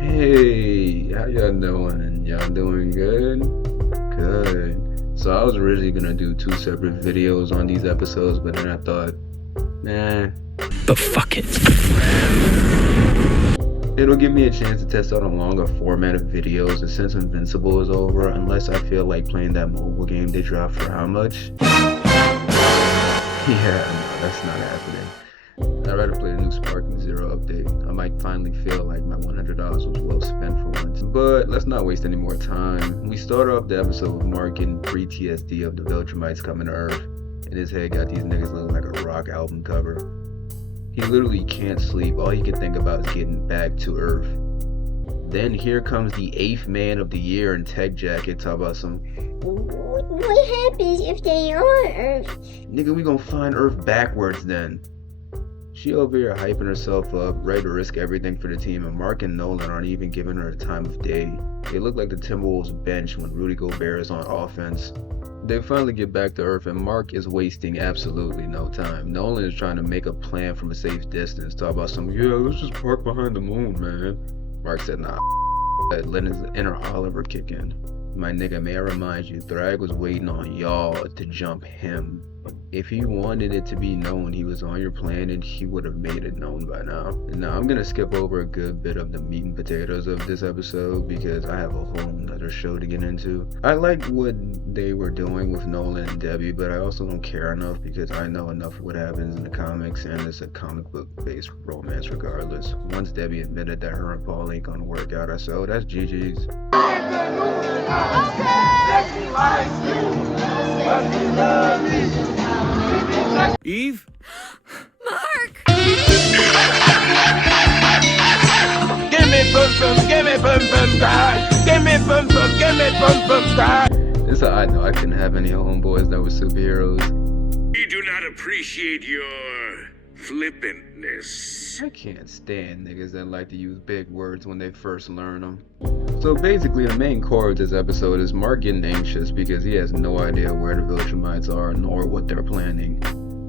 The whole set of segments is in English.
Hey, how y'all doing? Y'all doing good? Good. So I was originally gonna do 2 separate videos on these episodes, but then I thought, but fuck it. It'll give me a chance to test out a longer format of videos, and since Invincible is over, unless I feel like playing that mobile game they dropped for how much? Yeah, no, that's not happening. I'd rather play the new Sparking Zero update. I might finally feel like my $100 was well spent for once. But let's not waste any more time. We start off the episode with Mark getting PTSD of the Viltrumites coming to Earth, and his head got these niggas looking like a rock album cover. He literally can't sleep. All he can think about is getting back to Earth. Then here comes the 8th man of the year in tech jacket, talk about some, what happens if they are Earth? nigga, we gonna find Earth backwards then. She over here hyping herself up, ready to risk everything for the team, and Mark and Nolan aren't even giving her the time of day. They look like the Timberwolves bench when Rudy Gobert is on offense. They finally get back to Earth, and Mark is wasting absolutely no time. Nolan is trying to make a plan from a safe distance, talk about some, yeah, let's just park behind the moon, man. Mark said, nah, letting his inner Oliver kick in. My nigga, may I remind you, Thrag was waiting on y'all to jump him. If he wanted it to be known he was on your planet, he would have made it known by now. And now I'm gonna skip over a good bit of the meat and potatoes of this episode because I have a whole nother show to get into. I like what they were doing with Nolan and Debbie, but I also don't care enough because I know enough of what happens in the comics, and it's a comic book based romance regardless. Once Debbie admitted that her and Paul ain't gonna work out, I said, oh, that's GG's. Eve? Mark! Give me boom boom, give me boom boom God. Give me boom boom, give me boom boom God. This is how I know I couldn't have any homeboys that were superheroes. We do not appreciate your flippantness. I can't stand niggas that like to use big words when they first learn them. So basically the main core of this episode is Mark getting anxious because he has no idea where the Viltrumites are nor what they're planning.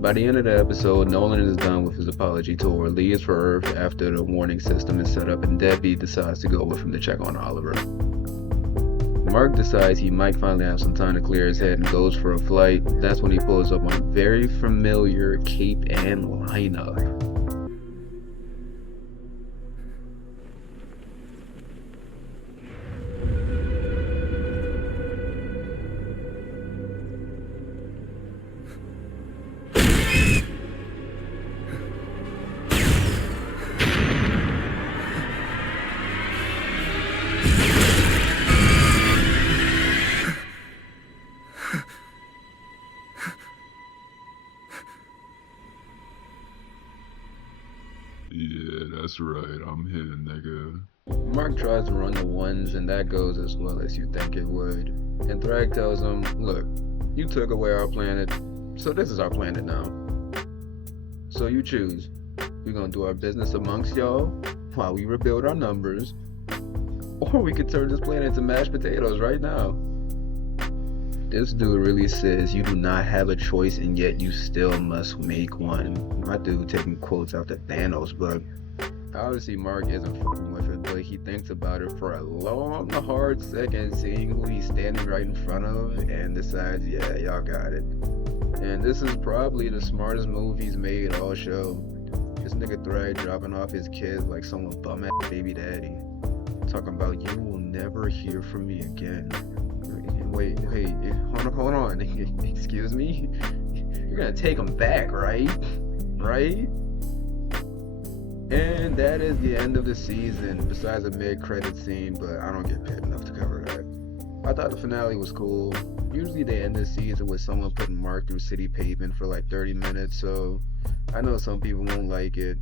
By the end of the episode, Nolan is done with his apology tour, leaves for Earth after the warning system is set up, and Debbie decides to go with him to check on Oliver. Mark decides he might finally have some time to clear his head and goes for a flight. That's when he pulls up on a very familiar Cape Ann lineup. Yeah, that's right, I'm here, nigga. Mark tries to run the ones, and that goes as well as you think it would. And Thrag tells him, look, you took away our planet, so this is our planet now. So you choose. We're gonna do our business amongst y'all while we rebuild our numbers, or we could turn this planet into mashed potatoes right now. This dude really says you do not have a choice and yet you still must make one. My dude taking quotes out the Thanos book. Obviously Mark isn't fucking with it, but he thinks about it for a long, hard second, seeing who he's standing right in front of, and decides, yeah, y'all got it. And this is probably the smartest move he's made all show. This nigga Thrag dropping off his kids like someone bum ass baby daddy. Talking about, you will never hear from me again. Wait, hold on. Excuse me? You're gonna take him back, right? Right? And that is the end of the season, besides a mid-credit scene, but I don't get paid enough to cover that. I thought the finale was cool. Usually they end the season with someone putting Mark through city pavement for like 30 minutes, so I know some people won't like it.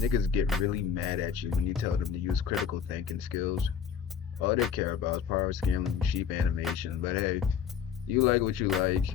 Niggas get really mad at you when you tell them to use critical thinking skills. All they care about is power scaling and cheap animation, but hey, you like what you like.